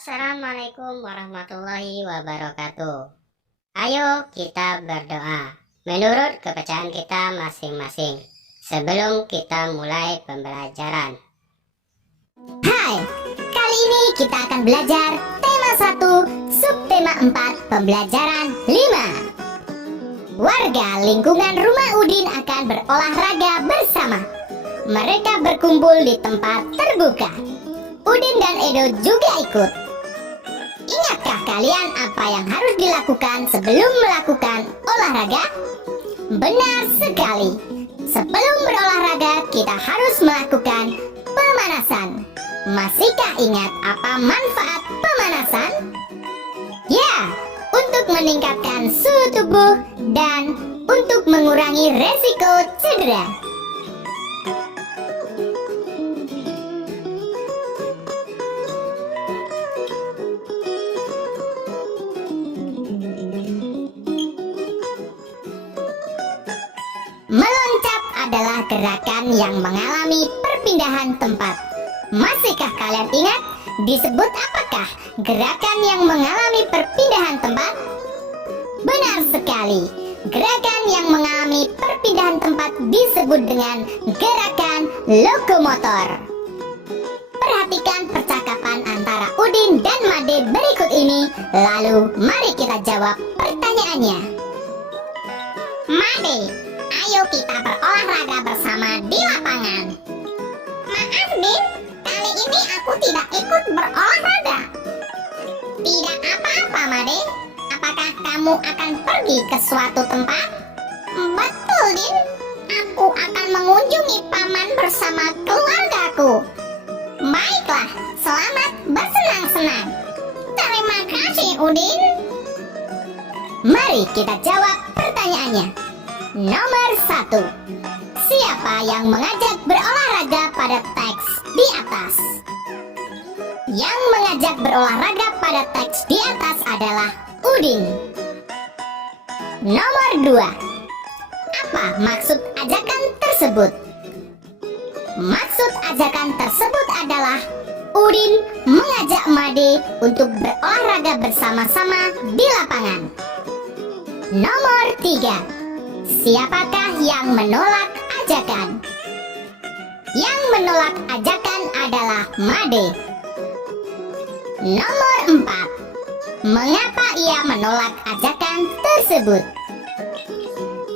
Assalamualaikum warahmatullahi wabarakatuh. Ayo kita berdoa menurut kepercayaan kita masing-masing sebelum kita mulai pembelajaran. Hai, kali ini kita akan belajar tema 1, subtema 4, pembelajaran 5. Warga lingkungan rumah Udin akan berolahraga bersama. Mereka berkumpul di tempat terbuka. Udin dan Edo juga ikut. Ingatkah kalian apa yang harus dilakukan sebelum melakukan olahraga? Benar sekali. Sebelum berolahraga, kita harus melakukan pemanasan. Masihkah ingat apa manfaat pemanasan? Ya, untuk meningkatkan suhu tubuh dan untuk mengurangi resiko cedera. Meloncat adalah gerakan yang mengalami perpindahan tempat. Masihkah kalian ingat disebut apakah gerakan yang mengalami perpindahan tempat? Benar sekali. Gerakan yang mengalami perpindahan tempat disebut dengan gerakan lokomotor. Perhatikan percakapan antara Udin dan Made berikut ini. Lalu mari kita jawab pertanyaannya. Made, ayo kita berolahraga bersama di lapangan. Maaf, Din, kali ini aku tidak ikut berolahraga. Tidak apa-apa, Made. Apakah kamu akan pergi ke suatu tempat? Betul, Din. Aku akan mengunjungi paman bersama keluargaku. Baiklah, selamat bersenang-senang. Terima kasih, Udin. Mari kita jawab pertanyaannya. Nomor 1. Siapa yang mengajak berolahraga pada teks di atas? Yang mengajak berolahraga pada teks di atas adalah Udin. Nomor 2. Apa maksud ajakan tersebut? Maksud ajakan tersebut adalah Udin mengajak Made untuk berolahraga bersama-sama di lapangan. Nomor 3. Siapakah yang menolak ajakan? Yang menolak ajakan adalah Made. Nomor 4. Mengapa ia menolak ajakan tersebut?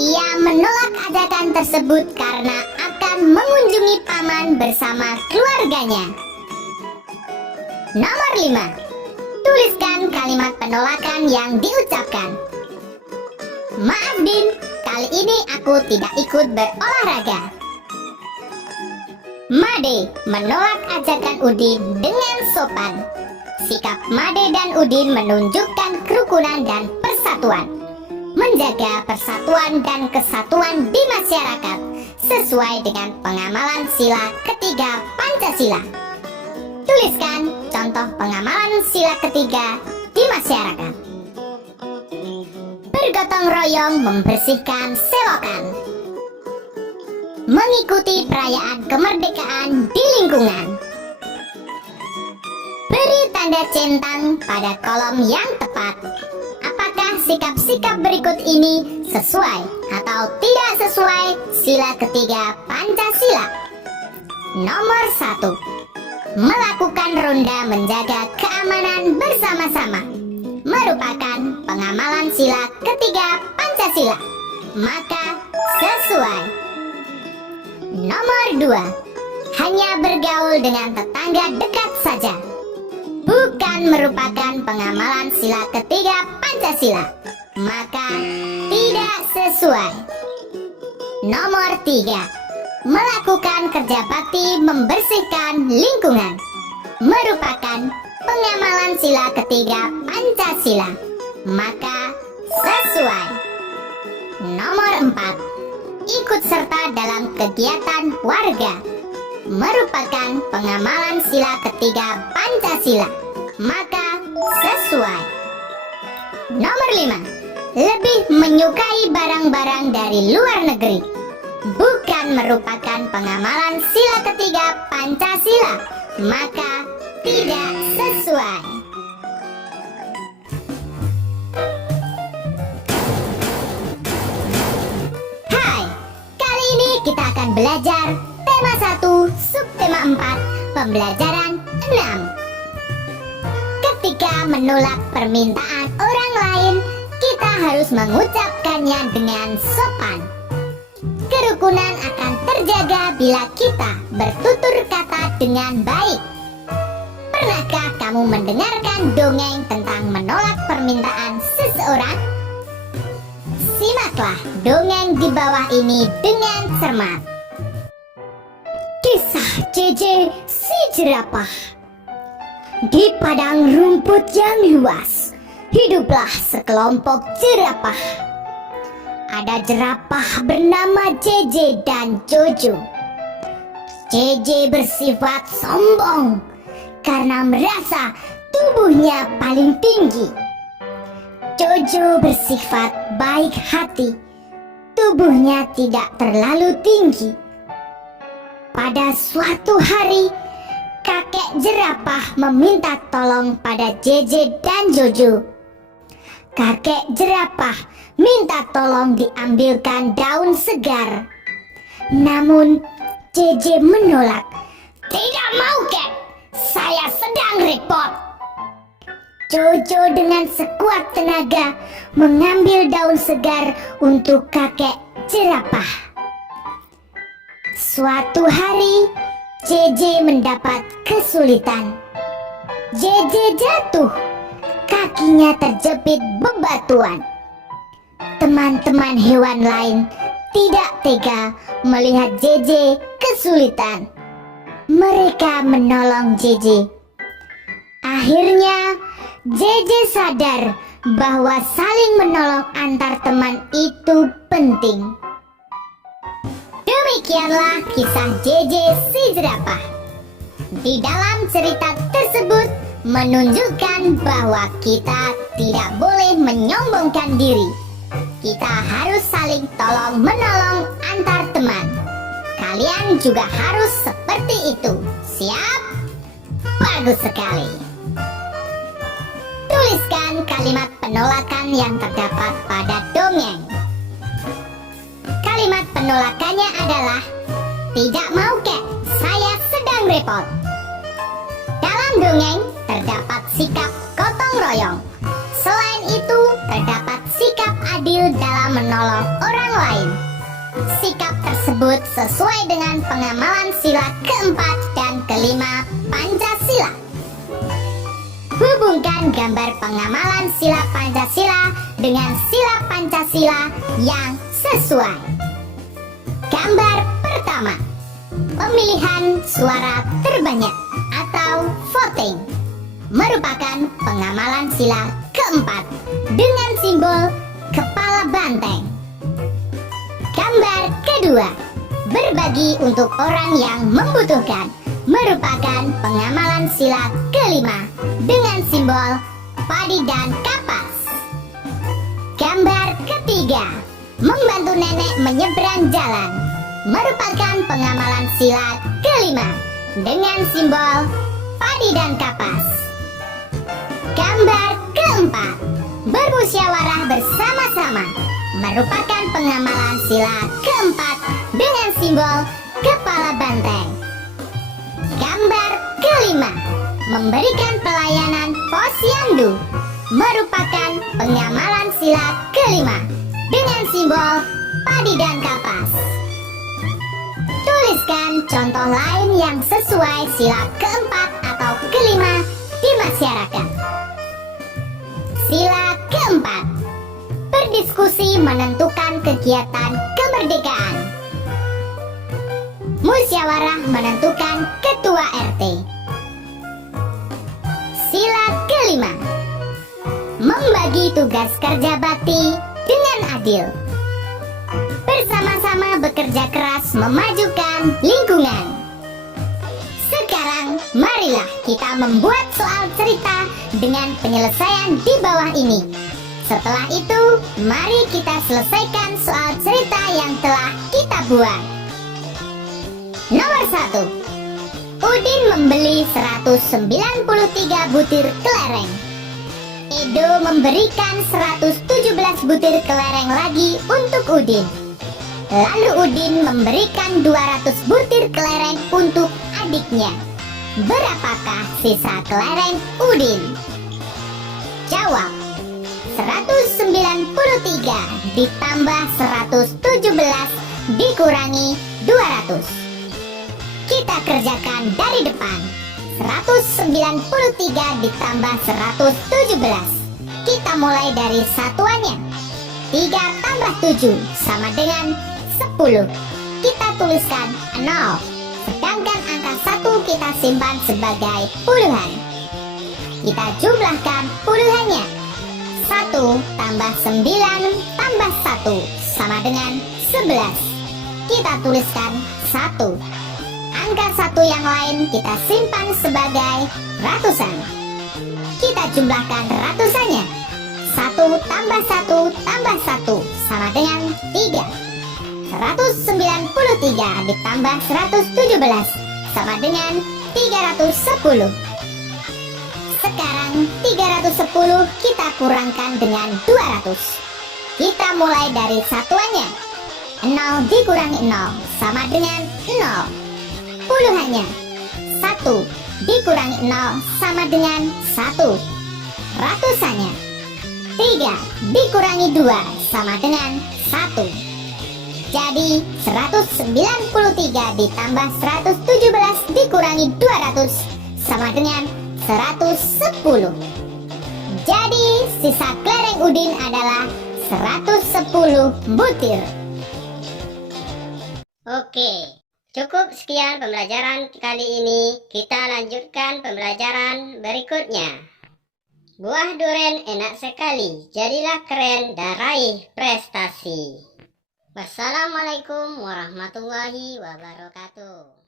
Ia menolak ajakan tersebut karena akan mengunjungi paman bersama keluarganya. Nomor 5. Tuliskan kalimat penolakan yang diucapkan. Maaf, Din, kali ini aku tidak ikut berolahraga. Made menolak ajakan Udin dengan sopan. Sikap Made dan Udin menunjukkan kerukunan dan persatuan. Menjaga persatuan dan kesatuan di masyarakat sesuai dengan pengamalan sila ketiga Pancasila. Tuliskan contoh pengamalan sila ketiga di masyarakat. Bergotong royong membersihkan selokan. Mengikuti perayaan kemerdekaan di lingkungan. Beri tanda centang pada kolom yang tepat. Apakah sikap-sikap berikut ini sesuai atau tidak sesuai sila ketiga Pancasila? Nomor 1. Melakukan ronda menjaga keamanan bersama-sama merupakan pengamalan sila ketiga Pancasila, maka sesuai. Nomor 2. Hanya bergaul dengan tetangga dekat saja, bukan merupakan pengamalan sila ketiga Pancasila, maka tidak sesuai. Nomor 3. Melakukan kerja bakti membersihkan lingkungan merupakan pengamalan sila ketiga Pancasila, maka sesuai. Nomor 4. Ikut serta dalam kegiatan warga merupakan pengamalan sila ketiga Pancasila, maka sesuai. Nomor 5. Lebih menyukai barang-barang dari luar negeri bukan merupakan pengamalan sila ketiga Pancasila, maka tidak sesuai. akan belajar tema 1, subtema 4, pembelajaran 6. Ketika menolak permintaan orang lain, kita harus mengucapkannya dengan sopan. Kerukunan akan terjaga bila kita bertutur kata dengan baik. Pernahkah kamu mendengarkan dongeng tentang menolak permintaan seseorang? Simaklah dongeng di bawah ini dengan cermat. Kisah JJ si jerapah. Di padang rumput yang luas, hiduplah sekelompok jerapah. Ada jerapah bernama JJ dan Jojo. JJ bersifat sombong karena merasa tubuhnya paling tinggi. Jojo bersifat baik hati, tubuhnya tidak terlalu tinggi. Pada suatu hari, kakek jerapah meminta tolong pada JJ dan Jojo. Kakek jerapah minta tolong diambilkan daun segar. Namun JJ menolak. Tidak mau, kek, saya sedang repot. Jojo dengan sekuat tenaga mengambil daun segar untuk kakek jerapah. Suatu hari, JJ mendapat kesulitan. JJ jatuh, kakinya terjepit bebatuan. Teman-teman hewan lain tidak tega melihat JJ kesulitan. Mereka menolong JJ. Akhirnya, JJ sadar bahwa saling menolong antar teman itu penting. Demikianlah kisah JJ si jerapah. Di dalam cerita tersebut menunjukkan bahwa kita tidak boleh menyombongkan diri. Kita harus saling tolong-menolong antar teman. Kalian juga harus seperti itu. Siap? Bagus sekali. Tuliskan kalimat penolakan yang terdapat pada dongeng. Kalimat penolakannya adalah, tidak mau, kek, saya sedang repot. Dalam dongeng terdapat sikap gotong royong. Selain itu, terdapat sikap adil dalam menolong orang lain. Sikap tersebut sesuai dengan pengamalan sila keempat dan kelima Pancasila. Hubungkan gambar pengamalan sila Pancasila dengan sila Pancasila yang sesuai. Gambar pertama, pemilihan suara terbanyak atau voting merupakan pengamalan sila keempat dengan simbol kepala banteng. Gambar kedua, berbagi untuk orang yang membutuhkan merupakan pengamalan sila kelima dengan simbol padi dan kapas. Gambar ketiga, membantu nenek menyeberang jalan merupakan pengamalan sila kelima dengan simbol padi dan kapas. Gambar keempat, bermusyawarah bersama-sama merupakan pengamalan sila keempat dengan simbol kepala banteng. Gambar kelima, memberikan pelayanan posyandu merupakan pengamalan sila kelima dengan simbol padi dan kapas. Tuliskan contoh lain yang sesuai sila keempat atau kelima di masyarakat. Sila keempat, berdiskusi menentukan kegiatan kemerdekaan. Musyawarah menentukan ketua RT. Sila kelima, membagi tugas kerja bakti dengan adil. Bersama-sama bekerja keras memajukan lingkungan. Sekarang, marilah kita membuat soal cerita dengan penyelesaian di bawah ini. Setelah itu, mari kita selesaikan soal cerita yang telah kita buat. Nomor 1. Udin membeli 193 butir kelereng. Edo memberikan 117 butir kelereng lagi untuk Udin. Lalu Udin memberikan 200 butir kelereng untuk adiknya. Berapakah sisa kelereng Udin? Jawab. 193 ditambah 117 dikurangi 200. Kita kerjakan dari depan. 193 ditambah 117. Kita mulai dari satuannya. 3 tambah 7 sama dengan 10. Kita tuliskan 0. Sedangkan angka 1 kita simpan sebagai puluhan. Kita jumlahkan puluhannya. 1 tambah 9 tambah 1 sama dengan 11. Kita tuliskan 1. Angka 1 yang lain kita simpan sebagai ratusan. Kita jumlahkan ratusannya. 1 tambah 1 tambah 1 sama dengan 3. 193 ditambah 117 sama dengan 310. Sekarang 310 kita kurangkan dengan 200. Kita mulai dari satuannya. 0 dikurangi 0 sama dengan 0. Puluhannya. 1 dikurangi 0 sama dengan 1. Ratusannya. 3 dikurangi 2 sama dengan 1. Jadi 193 ditambah 117 dikurangi 200 sama dengan 110. Jadi sisa kelereng Udin adalah 110 butir. Oke, cukup sekian pembelajaran kali ini. Kita lanjutkan pembelajaran berikutnya. Buah duren enak sekali, jadilah keren dan raih prestasi. Wassalamualaikum warahmatullahi wabarakatuh.